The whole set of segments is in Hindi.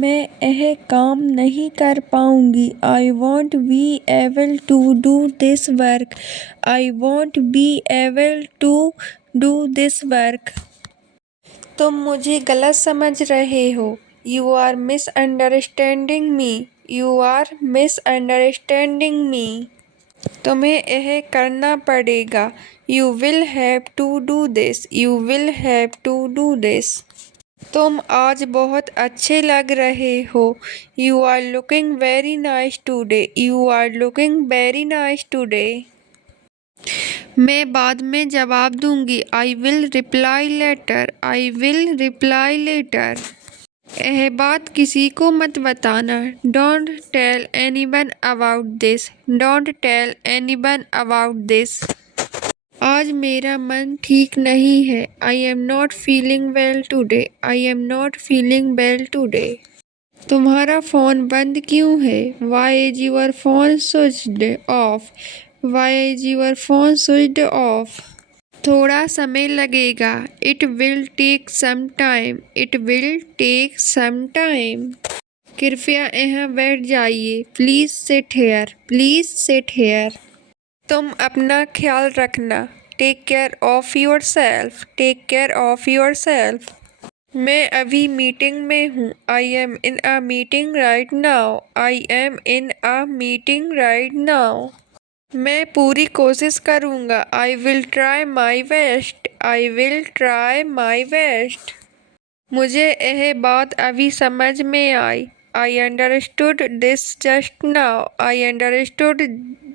मैं यह काम नहीं कर पाऊंगी। I won't be able to do this work. I won't be able to do this work. तुम मुझे गलत समझ रहे हो। You are misunderstanding me. You are misunderstanding me. तुम्हें यह करना पड़ेगा। You will have to do this. You will have to do this. तुम आज बहुत अच्छे लग रहे हो। You are looking very nice today. You are looking very nice today. मैं बाद में जवाब दूंगी। I will reply later. I will reply later. यह बात किसी को मत बताना। Don't tell anyone about this. Don't tell anyone about this. आज मेरा मन ठीक नहीं है। I am not feeling well today. I am not feeling well today. तुम्हारा फ़ोन बंद क्यों है? Why is your phone switched off? Why is your phone switched off? थोड़ा समय लगेगा। It will take some time. It will take some time. कृपया यहाँ बैठ जाइए। Please sit here. Please sit here. तुम अपना ख्याल रखना। Take care of yourself. Take care of yourself. मैं अभी मीटिंग में हूँ। I am in a meeting right now. I am in a meeting right now. मैं पूरी कोशिश करूँगा। I will try my best. I will try my best. मुझे यह बात अभी समझ में आई। I understood this just now. I understood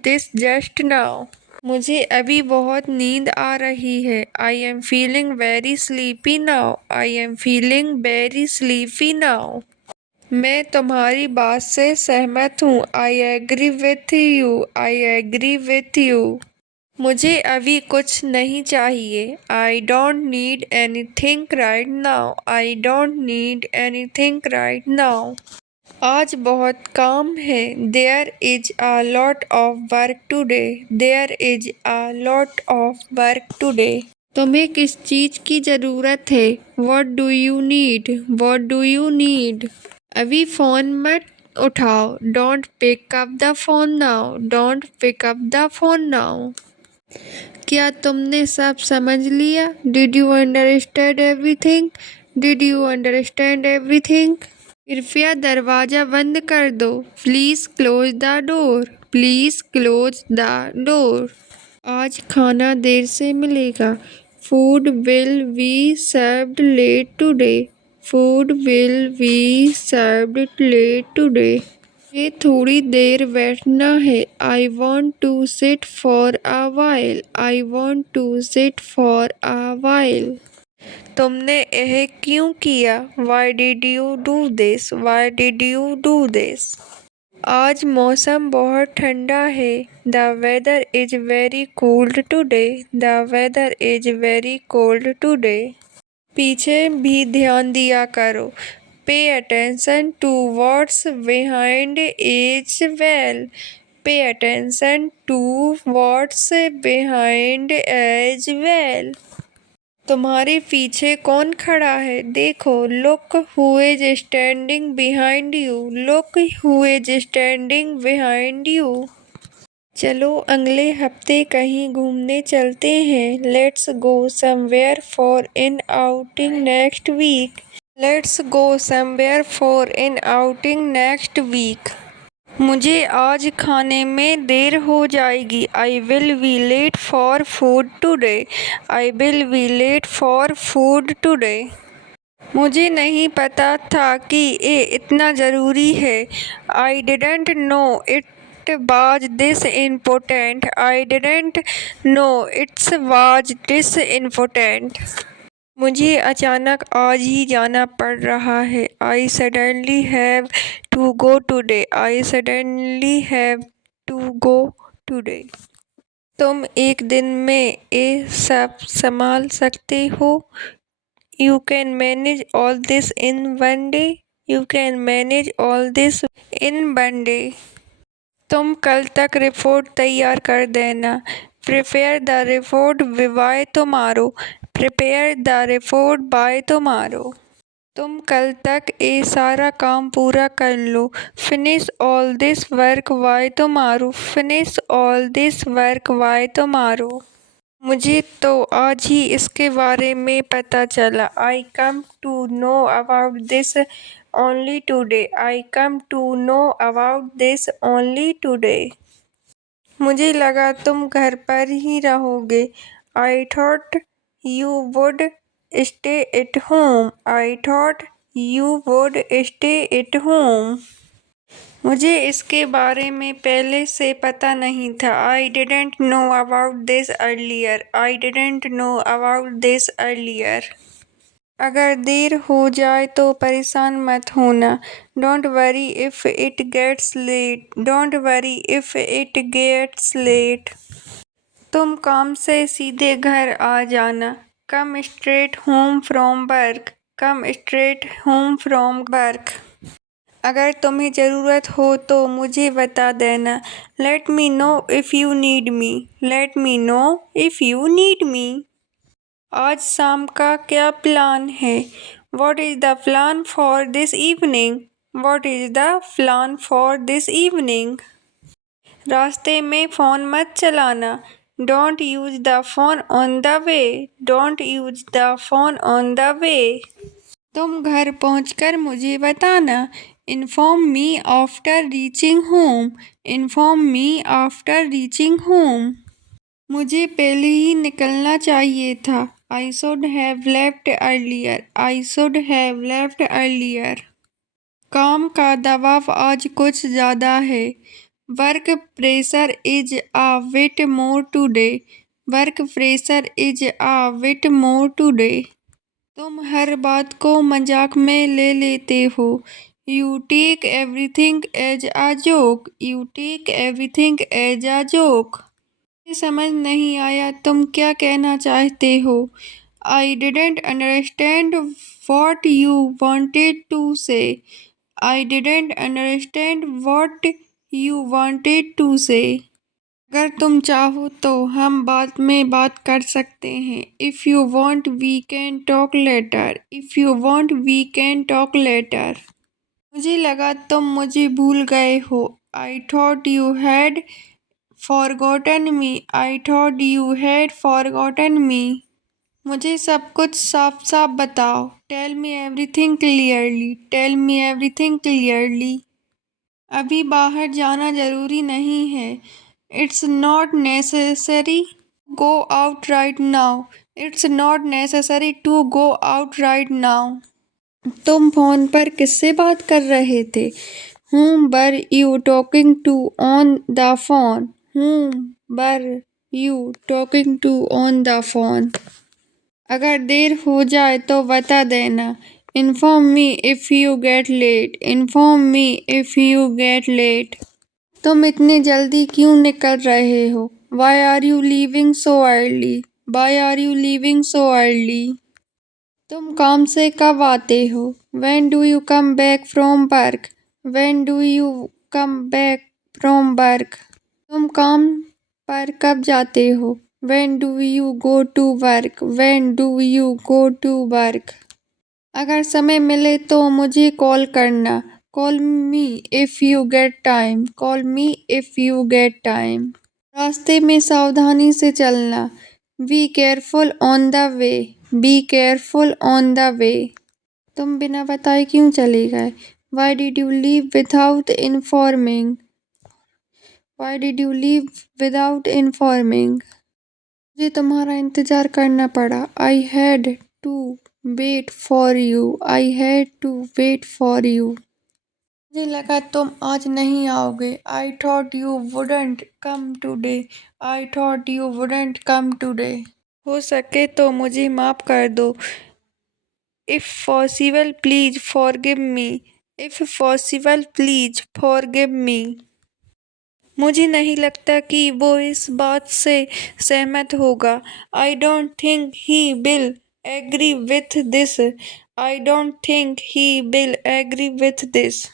this just now. मुझे अभी बहुत नींद आ रही है। I am feeling very sleepy now. I am feeling very sleepy now. मैं तुम्हारी बात से सहमत हूँ। I agree with you. I agree with you. मुझे अभी कुछ नहीं चाहिए। I don't need anything right now. I don't need anything right now. आज बहुत काम है। There is a lot of work today. There is a lot of work today. तुम्हें किस चीज़ की ज़रूरत है? What do you need? What do you need? अभी फ़ोन मत उठाओ। Don't pick up the phone now. Don't pick up the phone now. क्या तुमने सब समझ लिया? Did you understand everything? Did you understand everything? कृपया दरवाज़ा बंद कर दो। Please close the door. Please close the door. आज खाना देर से मिलेगा। Food will be served late today. Food will be served late today. ये थोड़ी देर बैठना है। I want to sit for a while. I want to sit for a while. तुमने यह क्यों किया? Why did you do this? Why did you do this? आज मौसम बहुत ठंडा है। The weather is very cold today. The weather is very cold today. पीछे भी ध्यान दिया करो। Pay attention to what's behind as well. Pay attention to what's behind as well. तुम्हारे पीछे कौन खड़ा है? देखो। Look who is standing behind you. Look who is standing behind you. चलो अगले हफ्ते कहीं घूमने चलते हैं। Let's go somewhere for an outing next week. Let's go somewhere for an outing next week. मुझे आज खाने में देर हो जाएगी। I will be late for food today. I will be late for food today. मुझे नहीं पता था कि ये इतना ज़रूरी है। I didn't know it was this important. I didn't know it was this important. मुझे अचानक आज ही जाना पड़ रहा है। I suddenly have to go today. I suddenly have to go today. तुम एक दिन में ये सब संभाल सकते हो। You can manage all this in one day. You can manage all this in one day. तुम कल तक रिपोर्ट तैयार कर देना। Prepare the report by tomorrow. Prepare the report by tomorrow. तुम कल तक ये सारा काम पूरा कर लो। Finish all this work by tomorrow. Finish all this work by tomorrow. मुझे तो आज ही इसके बारे में पता चला। I come to know about this only today. I come to know about this only today. मुझे लगा तुम घर पर ही रहोगे। I thought you would stay at home. I thought you would stay at home. मुझे इसके बारे में पहले से पता नहीं था। I didn't know about this earlier. I didn't know about this earlier. अगर देर हो जाए तो परेशान मत होना। Don't worry if it gets late. Don't worry if it gets late. तुम काम से सीधे घर आ जाना। Come straight home from work. Come straight home from work. अगर तुम्हें ज़रूरत हो तो मुझे बता देना। Let me know if you need me. Let me know if you need मी। आज शाम का क्या प्लान है? What is the plan for this evening? What is the plan for this evening? रास्ते में फ़ोन मत चलाना। Don't use the phone on the way. Don't use the phone on the way. तुम घर पहुंचकर मुझे बताना। Inform me after reaching home. Inform me after reaching home. मुझे पहले ही निकलना चाहिए था। I should have left earlier. I should have left earlier. काम का दबाव आज कुछ ज़्यादा है। Work pressure is a bit more today. Work pressure is a bit more today. तुम हर बात को मजाक में ले लेते हो। You take everything as a joke. You take everything as a joke. मुझे समझ नहीं आया तुम क्या कहना चाहते हो। I didn't understand what you wanted to say. I didn't understand what you wanted to से। अगर तुम चाहो तो हम बाद में बात कर सकते हैं। If you want we can talk later. If you want we can talk later. मुझे लगा तुम मुझे भूल गए हो। I thought you had forgotten me. I thought you had forgotten me. मुझे सब कुछ साफ साफ बताओ। Tell me everything clearly. Tell me everything clearly. अभी बाहर जाना ज़रूरी नहीं है। It's not necessary go out right now. It's not necessary to go out right now. तुम फोन पर किससे बात कर रहे थे? Whom were you talking to on the phone? Whom were you talking to on the phone? अगर देर हो जाए तो बता देना। Inform me if you get late. Inform me if you get late. तुम इतने जल्दी क्यों निकल रहे हो? Why are you leaving so early? Why are you leaving so early? तुम काम से कब आते हो? When do you come back from work? When do you come back from work? तुम काम पर कब जाते हो? When do you go to work? When do you go to work? अगर समय मिले तो मुझे कॉल करना। Call me if you get time. Call me if you get time. रास्ते में सावधानी से चलना। Be careful on the way. Be careful on the way. तुम बिना बताए क्यों चले गए? Why did you leave without informing? Why did you leave without informing? मुझे तुम्हारा इंतज़ार करना पड़ा। I had to wait for you. I had to wait for you. मुझे लगा तुम आज नहीं आओगे। I thought you wouldn't come today. I thought you wouldn't come today. हो सके तो मुझे माफ़ कर दो। If possible, please forgive me. If possible, please forgive me. मुझे नहीं लगता कि वो इस बात से सहमत होगा। I don't think he will agree with this. I don't think he will agree with this.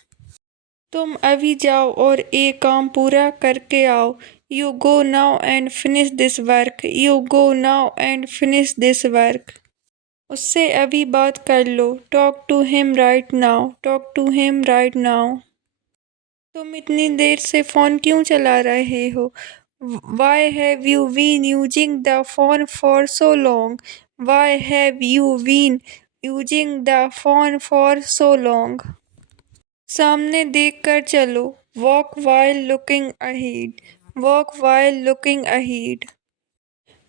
तुम अभी जाओ और ये काम पूरा करके आओ। You go now and finish this work. You go now and finish this work. उससे अभी बात कर लो। Talk to him right now, talk to him right now. तुम इतनी देर से फ़ोन क्यों चला रहे हो? Why have you been using the phone for so long? Why have you been using the phone for so long? सामने देख कर चलो। Walk while looking ahead, walk while looking ahead.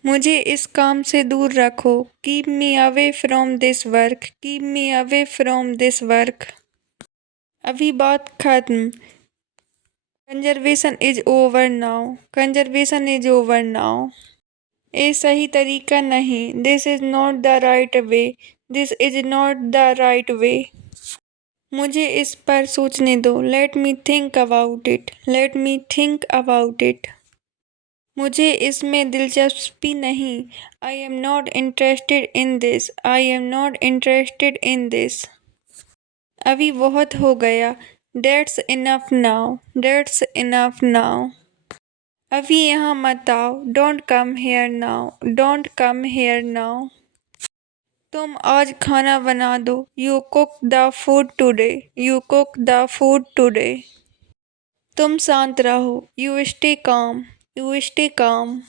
मुझे इस काम से दूर रखो। Keep me away from this work, keep me away from this work. अभी बात खत्म। Conservation is over now, conservation is over now. ये सही तरीका नहीं। This is not the right way, this is not the right way. मुझे इस पर सोचने दो। Let me think about it, let me think about it. मुझे इसमें दिलचस्पी नहीं। I am not interested in this, I am not interested in this. अभी बहुत हो गया। That's enough now, dates enough now. अभी यहाँ मत आओ। Don't come here now, don't come here now. तुम आज खाना बना दो। You cook the food today, you cook the food today. तुम शांत रहो। You stay calm, you stay calm.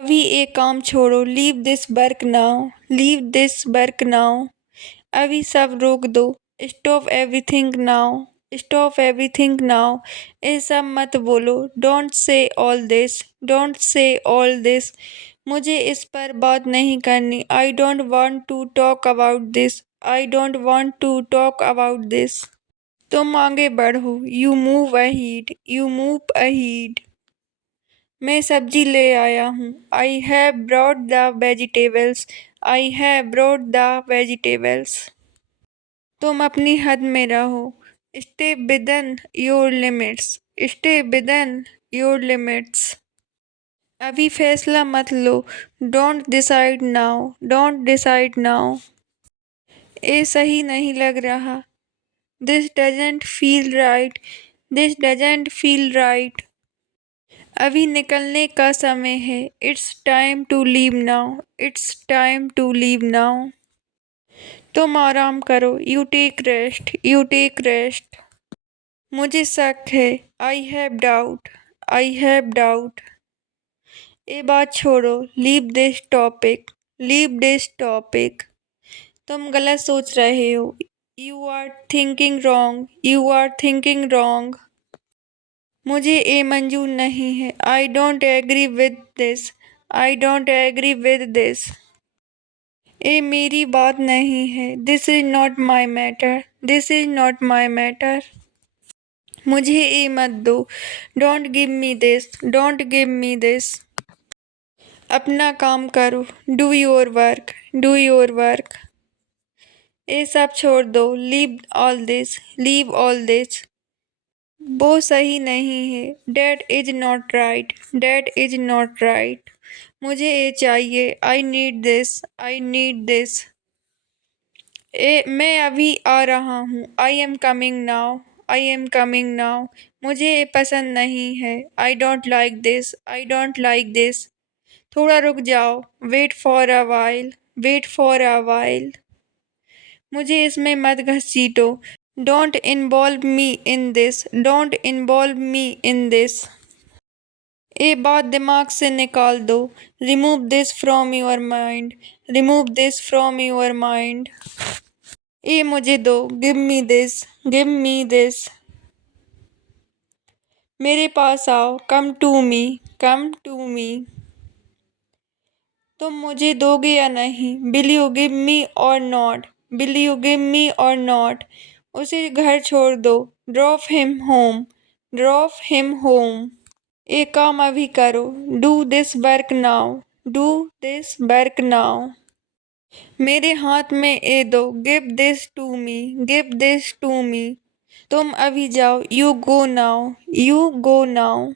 अभी एक काम छोड़ो। Leave this work now, leave this work now. अभी सब रोक दो। Stop everything now, stop everything now. ये सब मत बोलो। Don't say all this, don't say all this. मुझे इस पर बात नहीं करनी। I don't want to talk about this, I don't want to talk about this. तुम आगे बढ़ो। You move ahead, you move ahead. मैं सब्जी ले आया हूँ। I have brought the vegetables, I have brought the vegetables. तुम अपनी हद में रहो। Stay within your limits, stay within your limits. अभी फैसला मत लो। Don't decide now, don't decide now. ये सही नहीं लग रहा। This doesn't feel right, this doesn't feel right. अभी निकलने का समय है। It's time to leave now, it's time to leave now. तुम आराम करो। You take rest, you take rest. मुझे शक है। I have doubt, I have doubt. ये बात छोड़ो। Leave this topic, leave this topic. तुम गलत सोच रहे हो। You are thinking wrong, you are thinking wrong. मुझे ये मंजूर नहीं है। I don't agree with this, I don't agree with this. ये मेरी बात नहीं है। This is not my matter, this is not my matter. मुझे ये मत दो। Don't give me this, don't give me this. अपना काम करो। Do your work, do your work. ये सब छोड़ दो। Leave all this, leave all this. वो सही नहीं है। That is not right, that is not right. मुझे ये चाहिए। I need this, I need this. मैं अभी आ रहा हूँ। I am coming now, I am coming now. मुझे ये पसंद नहीं है। I don't like this, I don't like this. थोड़ा रुक जाओ। Wait for a while, wait for a while. मुझे इसमें मत घसीटो। Don't involve me in this, don't involve me in this. ये बात दिमाग से निकाल दो। Remove this from your mind, remove this from your mind. ये मुझे दो। Give me this, give me this. मेरे पास आओ। Come to me, come to me. तुम मुझे दोगे या नहीं? Will you give me or not, will you give me or not? उसे घर छोड़ दो। Drop him home, drop him home. एक काम अभी करो। Do this work now, do this work now. मेरे हाथ में ए दो। Give this to me, give this to me. तुम अभी जाओ। You go now, you go now.